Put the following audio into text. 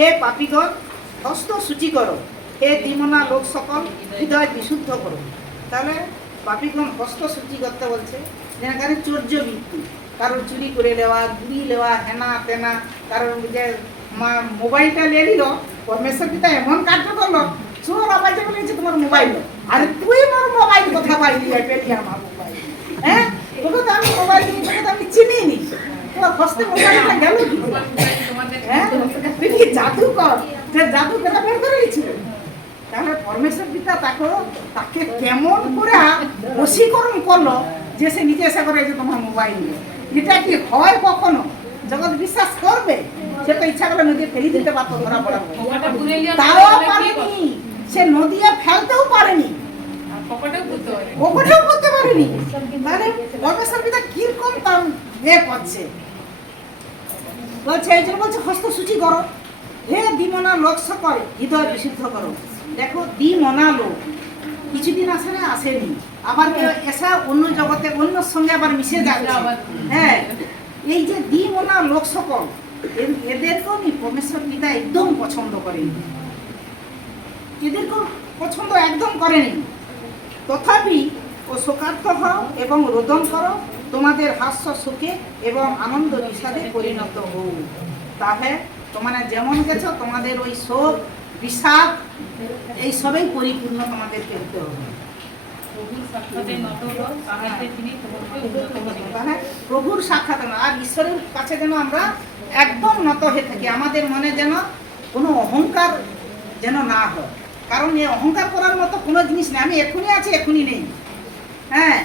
হে পাপীগণ হস্ত সূচি করো, হে দ্বিমনা লোক সকল হৃদয় বিশুদ্ধ করো। তাহলে পাপীগণ হস্ত সূচি করতে বলছে, যেখানে চর্য বৃত্তি, কারোর চুরি করে নেওয়া, ঘুরি নেওয়া, হেনা তেনা, কারোর যে মোবাইলটা নিয়ে নিল, পরমেশ্বর পিতা এমন কার্য করলো, চোর আবার যখন নিয়েছে তোমার মোবাইল, আরে তুই আমার মোবাইল কথা পাইলি, পেলি আমার মোবাইল, হ্যাঁ তোকে তো আমি মোবাইল দিই, তোকে তো আমি চিনি নি, তোমার হস্তে মোবাইলটা গেল কি? হ্যাঁ তুই কি জাদু কর, যে জাদু কেটা বের করে দিচ্ছিল। তাহলে পরমেশ্বর পিতা তাকে কেমন করে বশীকরণ করলো যে সে নিজে এসে করে যে তোমার মোবাইল নিয়ে। এটা কি হয় কখনো? জগৎ বিশ্বাস করবে? সে তো ইচ্ছা করে নদী ফেলে দিতে পারতো, ধরা পড়া, তাও পারেনি, সে নদীতে ফেলতেও পারেনি, পকেটেও করতে পারেনি। তাহলে পরমেশ্বর পিতা কিরকম তার করছে বলছে, এই জন্য বলছে হস্ত সূচি করো, হে দ্বিমনা লোক সকল হৃদয় বিশুদ্ধ করো। দেখো দ্বিমনা লোক কিছুদিন আসেনি, আবার এসে অন্য জগতে অন্যর সঙ্গে আবার মিশে যাচ্ছে। হ্যাঁ, এই যে দ্বিমনা লোক সকল, এদেরকেও পরমেশ্বর পিতা একদম পছন্দ করেনি, এদেরকেও পছন্দ একদম করেনি। তথাপি ও শোকার্ত হও এবং রোদন করো, তোমাদের হাস্য সুখে এবং আনন্দ বিষাদে পরিণত হও। তাহলে তোমরা যেমন গেছো, তোমাদের ওই শোক বিষাদ এই সবই পরিপূর্ণ তোমাদের করতে হবে। প্রভুর সাক্ষাৎ আর ঈশ্বরের কাছে যেন আমরা একদম নত হয়ে থাকি, আমাদের মনে যেন কোনো অহংকার যেন না হয়। কারণ এই অহংকার করার মতো কোনো জিনিস নেই, আমি এখনই আছি এখনই নেই। হ্যাঁ,